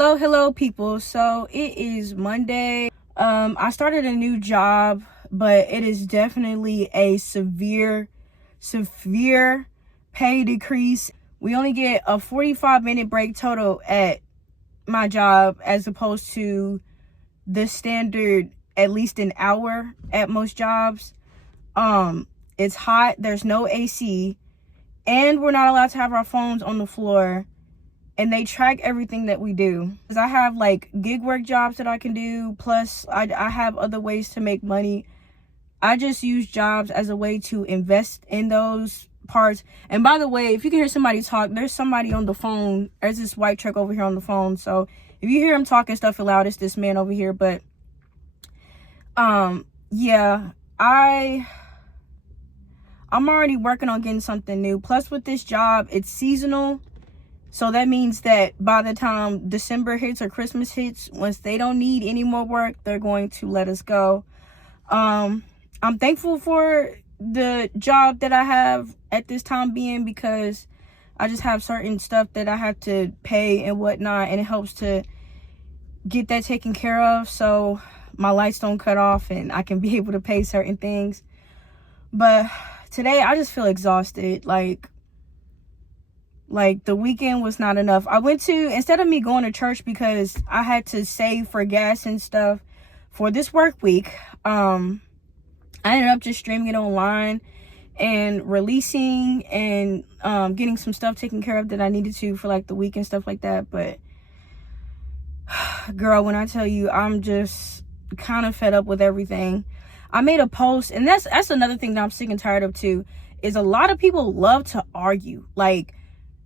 Hello people. So it is Monday. I started a new job, but it is definitely a severe pay decrease. We only get a 45-minute break total at my job, as opposed to the standard at least an hour at most jobs. It's hot, there's no AC, and we're not allowed to have our phones on the floor. And they track everything that we do. Because I have like gig work jobs that I can do. Plus, I have other ways to make money. I just use jobs as a way to invest in those parts. And by the way, if you can hear somebody talk, there's somebody on the phone. There's this white truck over here on the phone. So if you hear him talking stuff loud, it's this man over here. But yeah, I'm already working on getting something new. Plus with this job, it's seasonal. So that means that by the time December hits or Christmas hits, once they don't need any more work, they're going to let us go. I'm thankful for the job that I have at this time being, because I just have certain stuff that I have to pay and whatnot, and it helps to get that taken care of so my lights don't cut off and I can be able to pay certain things. But today I just feel exhausted. Like the weekend was not enough. Instead of me going to church because I had to save for gas and stuff for this work week, I ended up just streaming it online and releasing and getting some stuff taken care of that I needed to for like the week and stuff like that. But girl, when I tell you, I'm just kind of fed up with everything. I made a post, and that's another thing that I'm sick and tired of too, is a lot of people love to argue. Like,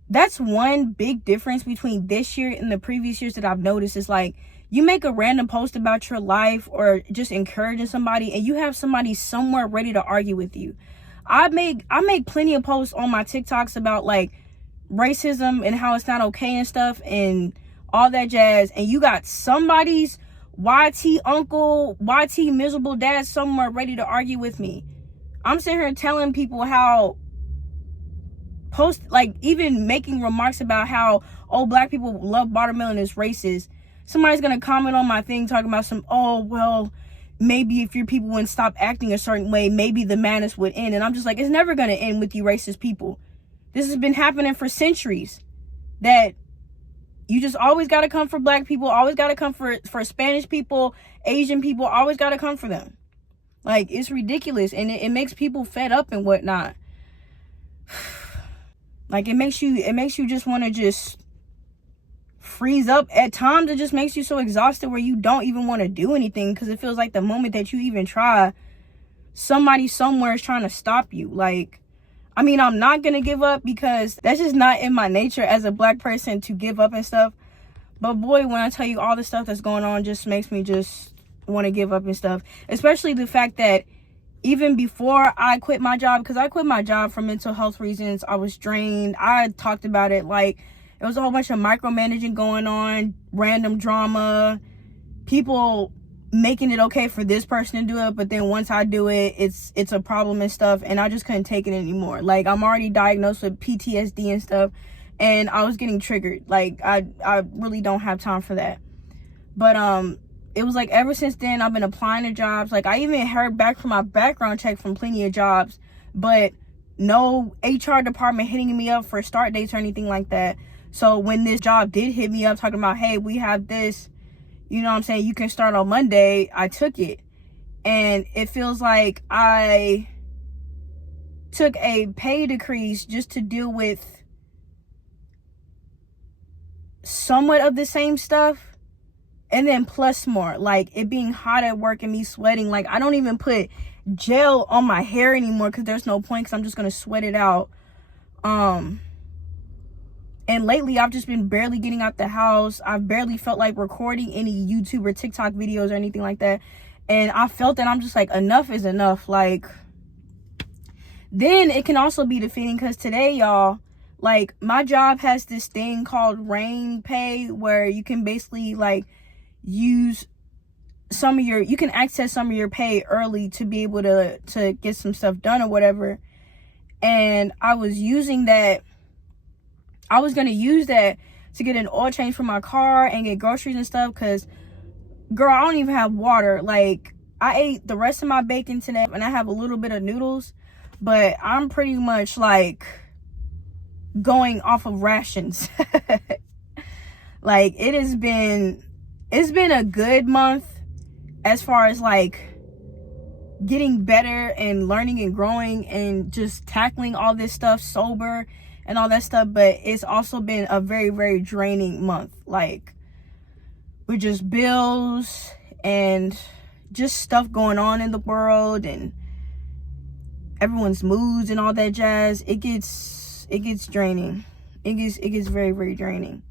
that's one big difference between this year and the previous years that I've noticed, is like, you make a random post about your life or just encouraging somebody, and you have somebody somewhere ready to argue with you. I make plenty of posts on my TikToks about like racism and how it's not okay and stuff and all that jazz, and you got somebody's YT uncle, YT miserable dad somewhere ready to argue with me. I'm sitting here telling people how even making remarks about how, oh, black people love watermelon is racist. Somebody's gonna comment on my thing talking about maybe if your people wouldn't stop acting a certain way, maybe the madness would end. And I'm just like, it's never gonna end with you racist people. This has been happening for centuries, that you just always gotta come for black people, always gotta come for Spanish people, Asian people, always gotta come for them. Like, it's ridiculous, and it makes people fed up and whatnot. Like, it makes you just want to just freeze up. At times, it just makes you so exhausted where you don't even want to do anything, because it feels like the moment that you even try, somebody somewhere is trying to stop you. Like, I mean, I'm not going to give up, because that's just not in my nature as a black person to give up and stuff. But boy, when I tell you all the stuff that's going on, just makes me just want to give up and stuff. Especially the fact that even before I quit my job, because I quit my job for mental health reasons, I was drained. I talked about it, like, it was a whole bunch of micromanaging going on, random drama, people making it okay for this person to do it, but then once I do it, it's a problem and stuff, and I just couldn't take it anymore. Like, I'm already diagnosed with PTSD and stuff, and I was getting triggered. Like, I really don't have time for that. But it was like, ever since then, I've been applying to jobs. Like, I even heard back from my background check from plenty of jobs, but no HR department hitting me up for start dates or anything like that. So when this job did hit me up talking about, hey, we have this, you know what I'm saying, you can start on Monday, I took it. And it feels like I took a pay decrease just to deal with somewhat of the same stuff. And then plus more, like it being hot at work and me sweating. Like, I don't even put gel on my hair anymore, because there's no point, because I'm just going to sweat it out. And lately, I've just been barely getting out the house. I've barely felt like recording any YouTube or TikTok videos or anything like that. And I felt that I'm just like, enough is enough. Like, then it can also be defeating, because today, y'all, like, my job has this thing called rain pay, where you can basically like use you can access some of your pay early to be able to get some stuff done or whatever. And I was going to use that to get an oil change for my car and get groceries and stuff, because girl, I don't even have water. Like, I ate the rest of my bacon today and I have a little bit of noodles, but I'm pretty much like going off of rations. Like, it's been a good month as far as like getting better and learning and growing and just tackling all this stuff sober and all that stuff. But it's also been a very, very draining month, like with just bills and just stuff going on in the world and everyone's moods and all that jazz. It gets draining. It gets very, very draining.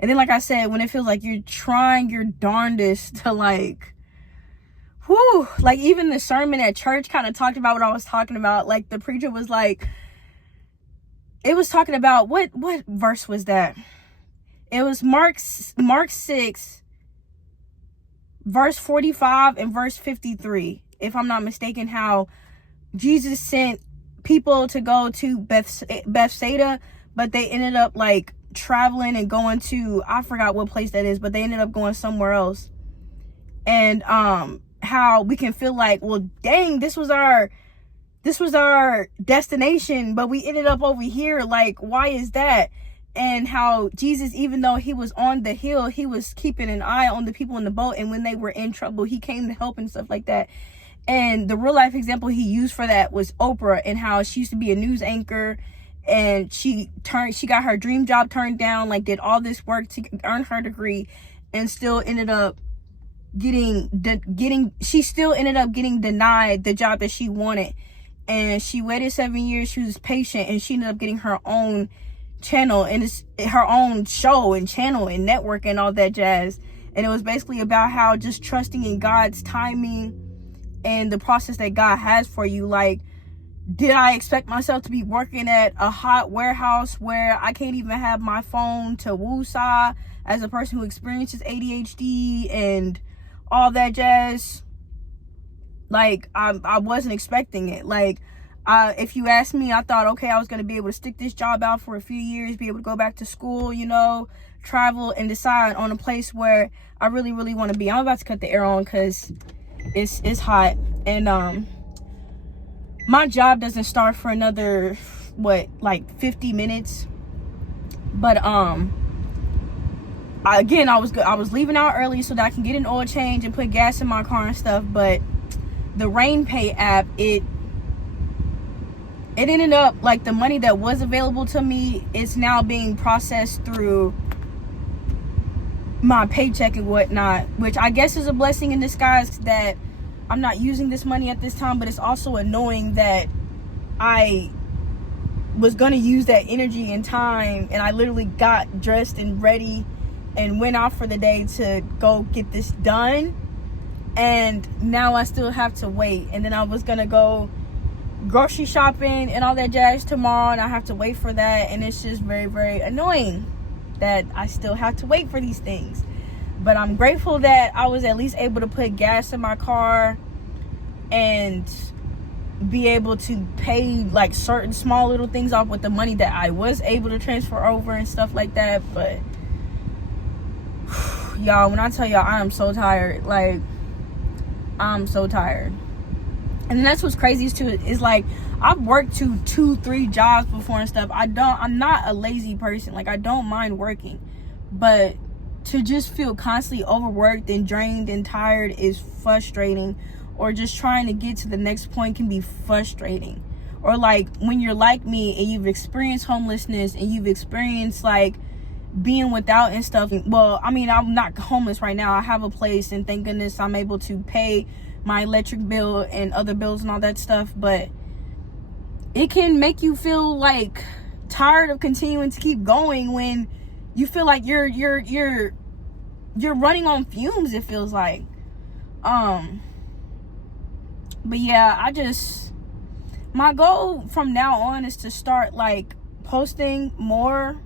And then, like I said, when it feels like you're trying your darndest to like, whew, like even the sermon at church kind of talked about what I was talking about. Like, the preacher was like, it was talking about, what verse was that? It was Mark 6, verse 45 and verse 53, if I'm not mistaken, how Jesus sent people to go to Bethsaida, but they ended up like traveling and going to, I forgot what place that is, but they ended up going somewhere else. And how we can feel like, well, dang, this was our destination, but we ended up over here. Like, why is that? And how Jesus, even though he was on the hill, he was keeping an eye on the people in the boat, and when they were in trouble, he came to help and stuff like that. And the real life example he used for that was Oprah, and how she used to be a news anchor, and she got her dream job turned down, like did all this work to earn her degree, and still ended up getting denied the job that she wanted. And she waited 7 years. She was patient, and she ended up getting her own channel, and it's her own show and channel and network and all that jazz. And it was basically about how just trusting in God's timing and the process that God has for you. Like, did I expect myself to be working at a hot warehouse where I can't even have my phone to woosah as a person who experiences ADHD and all that jazz? Like, I wasn't expecting it. Like, if you ask me, I thought, okay, I was going to be able to stick this job out for a few years, be able to go back to school, you know, travel, and decide on a place where I really, really want to be. I'm about to cut the air on because it's hot. And my job doesn't start for another, like 50 minutes. But again, I was leaving out early so that I can get an oil change and put gas in my car and stuff. But the RainPay app, it ended up, like, the money that was available to me is now being processed through my paycheck and whatnot, which I guess is a blessing in disguise that I'm not using this money at this time. But it's also annoying that I was gonna use that energy and time, and I literally got dressed and ready and went out for the day to go get this done, and now I still have to wait. And then I was gonna go grocery shopping and all that jazz tomorrow, and I have to wait for that. And it's just very, very annoying that I still have to wait for these things. But I'm grateful that I was at least able to put gas in my car and be able to pay like certain small little things off with the money that I was able to transfer over and stuff like that. But y'all, when I tell y'all I am so tired, like, I'm so tired. And that's what's craziest too, is like, I've worked 2-3 jobs before and stuff. I'm not a lazy person. Like, I don't mind working, but to just feel constantly overworked and drained and tired is frustrating. Or just trying to get to the next point can be frustrating. Or like when you're like me and you've experienced homelessness and you've experienced like being without and stuff. Well, I mean, I'm not homeless right now. I have a place, and thank goodness I'm able to pay my electric bill and other bills and all that stuff. But it can make you feel like tired of continuing to keep going when you feel like you're running on fumes, it feels like. But yeah, my goal from now on is to start like posting more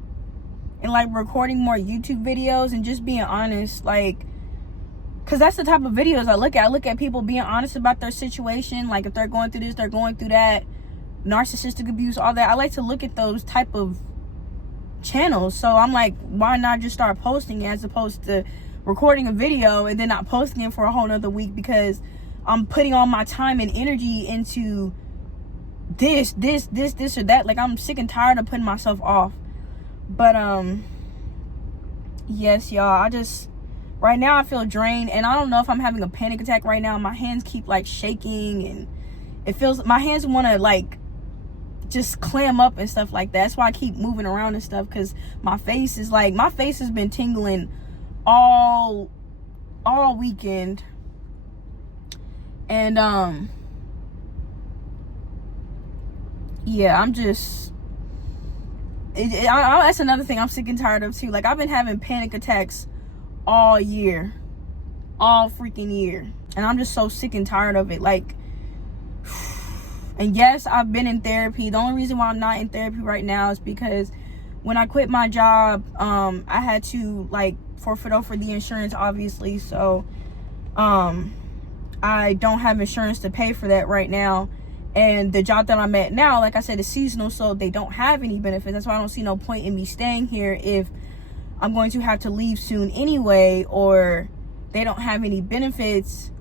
and like recording more YouTube videos and just being honest, like, because that's the type of videos I look at. I look at people being honest about their situation, like if they're going through this, they're going through that, narcissistic abuse, all that. I like to look at those type of channels. So I'm like, why not just start posting it as opposed to recording a video and then not posting it for a whole nother week, because I'm putting all my time and energy into this or that. Like, I'm sick and tired of putting myself off. But yes, y'all, right now I feel drained, and I don't know if I'm having a panic attack right now. My hands keep like shaking, and it feels, my hands want to like just clam up and stuff like that. That's why I keep moving around and stuff, because my face has been tingling all weekend. And yeah, I'm just that's another thing I'm sick and tired of too. Like, I've been having panic attacks all year, all freaking year, and I'm just so sick and tired of it. Like, and yes, I've been in therapy. The only reason why I'm not in therapy right now is because when I quit my job, I had to like forfeit over the insurance, obviously. So I don't have insurance to pay for that right now. And the job that I'm at now, like I said, is seasonal, so they don't have any benefits. That's why I don't see no point in me staying here if I'm going to have to leave soon anyway, or they don't have any benefits.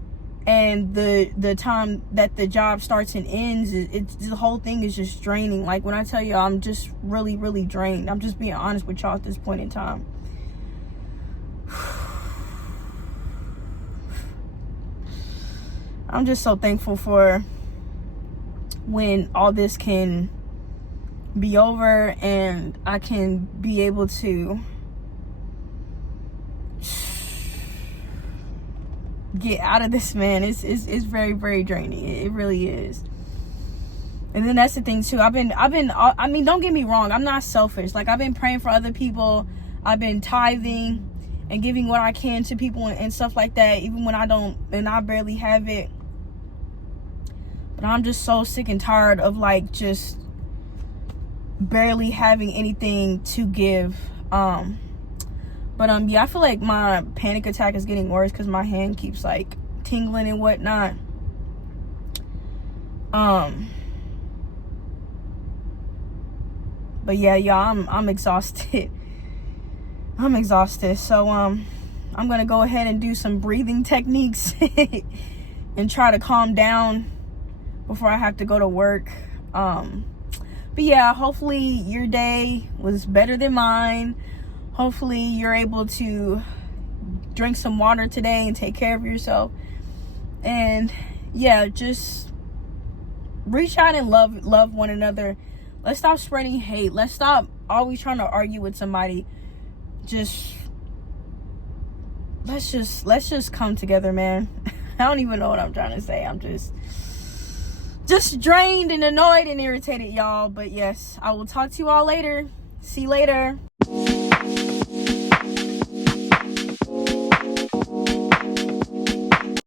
And the time that the job starts and ends, it's the whole thing is just draining. Like, when I tell you, I'm just really, really drained. I'm just being honest with y'all at this point in time. I'm just so thankful for when all this can be over and I can be able to get out of this, man. It's very, very draining. It really is. And then that's the thing too. I mean, don't get me wrong, I'm not selfish. Like, I've been praying for other people. I've been tithing and giving what I can to people and stuff like that, even when I don't, and I barely have it. But I'm just so sick and tired of like just barely having anything to give. But yeah, I feel like my panic attack is getting worse because my hand keeps like tingling and whatnot. But yeah, y'all, I'm exhausted. I'm exhausted. So I'm gonna go ahead and do some breathing techniques and try to calm down before I have to go to work. But yeah, hopefully your day was better than mine. Hopefully you're able to drink some water today and take care of yourself. And yeah, just reach out and love one another. Let's stop spreading hate. Let's stop always trying to argue with somebody. Let's just come together, man. I don't even know what I'm trying to say. I'm just drained and annoyed and irritated, y'all. But yes, I will talk to you all later. See you later.